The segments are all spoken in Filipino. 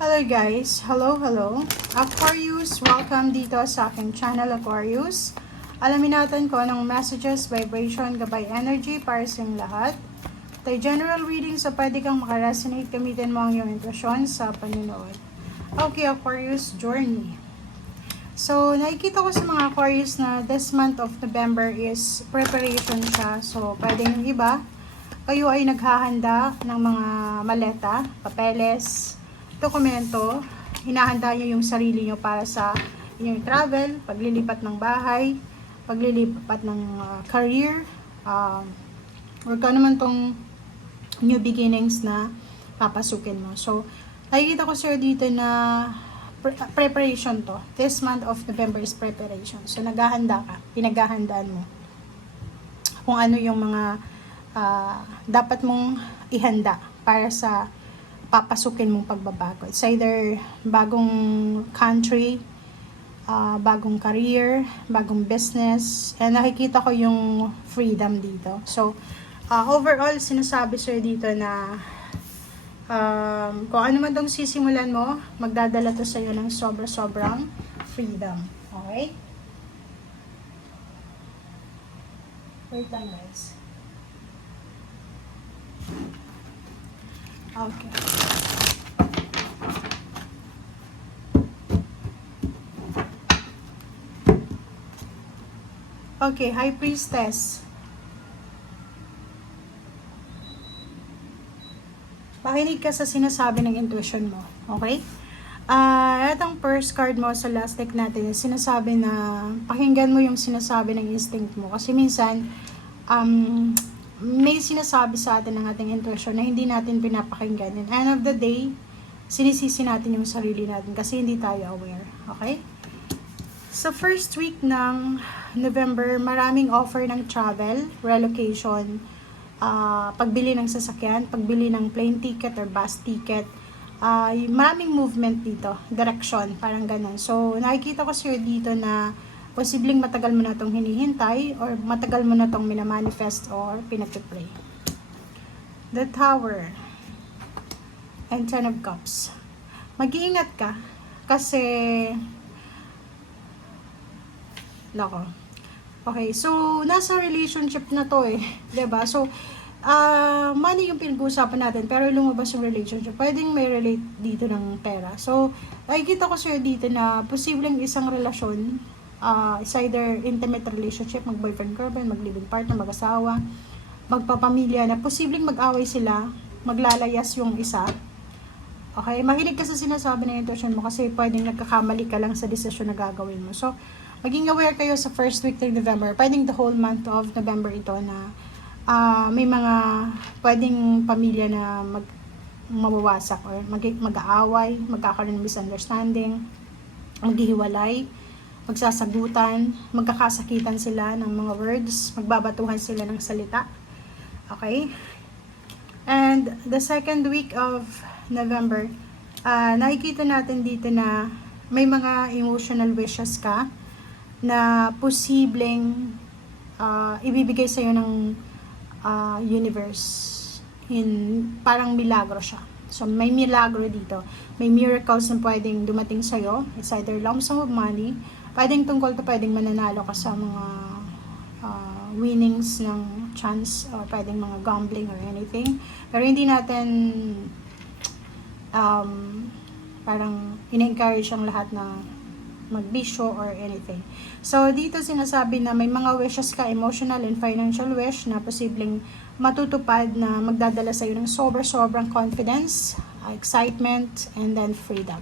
Hello guys! Hello! Aquarius, welcome dito sa aking channel Aquarius. Alamin natin kung anong messages, vibration, gabay energy para sa inyong lahat. Ito'y general reading so pwede kang makaresonate, gamitin mo ang iyong intuition sa panunood. Okay, Aquarius journey. So, nakikita ko sa mga Aquarius na this month of November is preparation siya. So, pwedeng yung iba, kayo ay naghahanda ng mga maleta, papeles, dokumento, hinahanda nyo yung sarili nyo para sa inyong travel, paglilipat ng bahay, paglilipat ng career, or kung naman tong new beginnings na papasukin mo. So, nakikita ko sir dito na preparation to. This month of November is preparation. So, naghahanda ka, pinaghahandaan mo kung ano yung mga dapat mong ihanda para sa papasukin mong pagbabago. It's either bagong country, bagong career, bagong business, and nakikita ko yung freedom dito. So, overall, sinasabi sir dito na kung ano man tong sisimulan mo, magdadala to sa'yo ng sobrang freedom. Okay? Wait lang guys. Okay. Okay, High Priestess. Pakinig ka sa sinasabi ng intuition mo. Okay? Itong first card mo sa last deck natin, sinasabi na pakinggan mo yung sinasabi ng instinct mo. Kasi minsan, may sinasabi sa atin ng ating intuition na hindi natin pinapakinggan. And end of the day, sinisisi natin yung sarili natin kasi hindi tayo aware. Okay? Sa first week ng November, maraming offer ng travel, relocation, pagbili ng sasakyan, pagbili ng plane ticket or bus ticket. Maraming movement dito, direction, parang ganun. So, nakikita ko sir dito na posibleng matagal mo na itong hinihintay or matagal mo na itong minamanifest or pinag-pray. The Tower and Ten of Cups. Mag-iingat ka kasi nako. Okay, so nasa relationship na to eh, 'di ba? So money yung pinag-uusapan natin pero lumabas yung relationship. Pwedeng may relate dito ng pera. So, nakikita ko sir dito na posibleng isang relasyon, it's either intimate relationship, mag-boyfriend, girlfriend, mag-living partner, mag-asawa, magpapamilya, na posibleng mag-away sila, maglalayas yung isa. Okay, mahilig ka sa sinasabi ng intuition mo kasi pwedeng nagkakamali ka lang sa desisyon na gagawin mo. So, maging aware kayo sa first week ng November, pwedeng the whole month of November ito na may mga pwedeng pamilya na mawawasak or mag-aaway, magkakaroon ng misunderstanding, maghihiwalay, magsasagutan, magkakasakitan sila ng mga words, magbabatuhan sila ng salita. Okay? And the second week of November, nakikita natin dito na may mga emotional wishes ka na posibleng ibibigay sa'yo ng universe. Parang milagro siya. So, may milagro dito. May miracles na pwedeng dumating sa'yo. It's either lump sum of money, pwedeng tungkol to pwedeng mananalo ka sa mga winnings ng chance or pwedeng mga gambling or anything. Pero hindi natin parang in-encourage ang lahat na magbisyo or anything. So, dito sinasabi na may mga wishes ka, emotional and financial wish na posibleng matutupad na magdadala sa'yo ng sobrang confidence, excitement, and then freedom.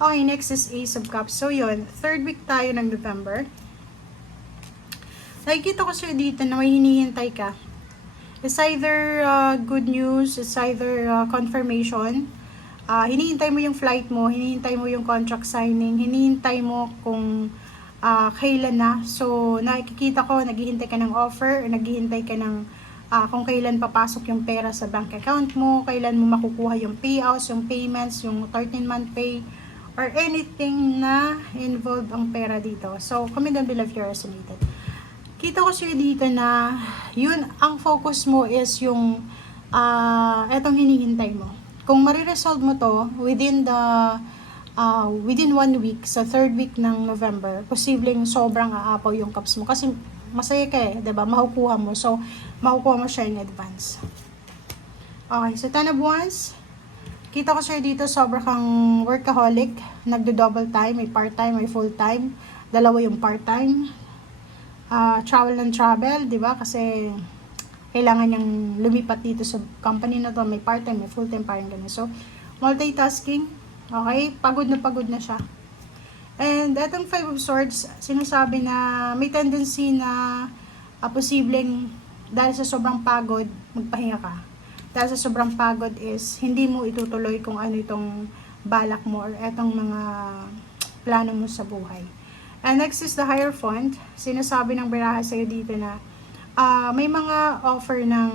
Okay, next is Ace of Cups. So, yun. Third week tayo ng November. Nakikita ko sa'yo dito na may hinihintay ka. It's either good news, it's either confirmation. Hinihintay mo yung flight mo, hinihintay mo yung contract signing, hinihintay mo kung kailan na. So, nakikita ko, naghihintay ka ng offer, naghihintay ka ng kung kailan papasok yung pera sa bank account mo, kailan mo makukuha yung payouts, yung payments, yung 13-month pay, or anything na involved ang pera dito. So, comment down below if you resonated. Kita ko siya dito na yun, ang focus mo is yung etong hinihintay mo. kung mariresolve mo to within 1 week, sa 3rd week ng November, posibleng sobrang aapaw yung cups mo. Kasi masaya ka eh, diba? Makukuha mo. So, makukuha mo siya in advance. Okay, so 10 of Wands. Kita ko sir dito, sobra kang workaholic. Nagdo-double time, may part-time, may full-time. Dalawa yung part-time. Travel and travel, diba? Kasi kailangan niyang lumipat dito sa company na to. May part-time, may full-time, parang ganun. So, multitasking. Okay, pagod na siya. And etong 5 of Swords, sinasabi na may tendency na posibleng dahil sa sobrang pagod, magpahinga ka. Dahil sa sobrang pagod is hindi mo itutuloy kung ano itong balak mo or etong mga plano mo sa buhay. And next is the Hierophant. Sinasabi ng biraha sa'yo dito na may mga offer ng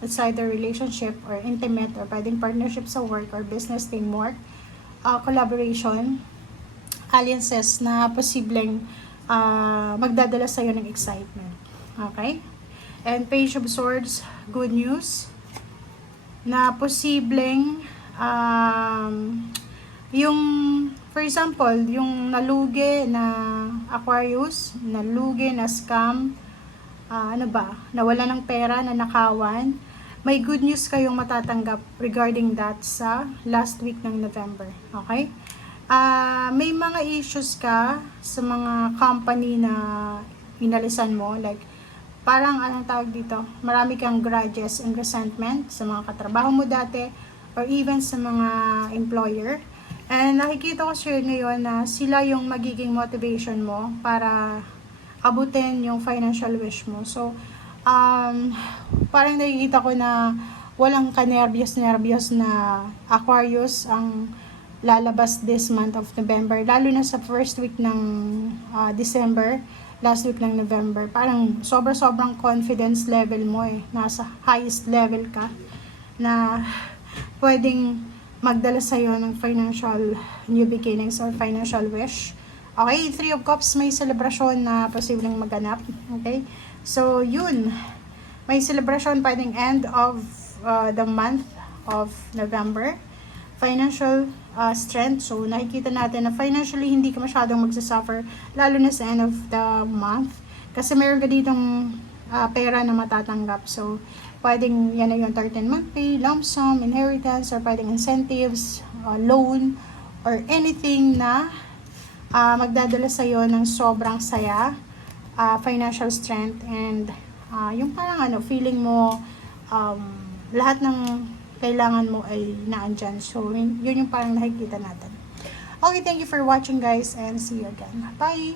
it's either relationship or intimate or pwedeng partnership sa work or business teamwork, collaboration, alliances na posibleng magdadala sa'yo ng excitement. Okay? And Page of Swords, good news na posibleng yung, for example, yung nalugi na Aquarius, nalugi na scam, nawala ng pera, na nakawan, may good news kayong matatanggap regarding that sa last week ng November. Okay? May mga issues ka sa mga company na inalisan mo, like parang anong tawag dito, marami kang grudges and resentment sa mga katrabaho mo dati or even sa mga employer. And nakikita ko sir ngayon na sila yung magiging motivation mo para abutin yung financial wish mo. So, parang nakikita ko na walang ka-nervyos na Aquarius ang lalabas this month of November, lalo na sa first week ng December, last week ng November. Parang sobrang confidence level mo eh, nasa highest level ka na pwedeng magdala sa'yo ng financial new beginnings or financial wish. Okay, 3 of Cups, may celebration na posibleng maganap. Okay, so yun, may celebration pwedeng end of the month of November. Financial strength, so nakikita natin na financially hindi ka masyadong magsasuffer lalo na sa end of the month kasi meron ka ditong pera na matatanggap. So pwedeng yan na yung 13-month pay, lump sum, inheritance, or pwedeng incentives, loan, or anything na magdadala sa'yo ng sobrang saya, financial strength, and yung parang feeling mo lahat ng kailangan mo ay naandyan. So, yun yung parang nakikita natin. Okay, thank you for watching guys and see you again. Bye!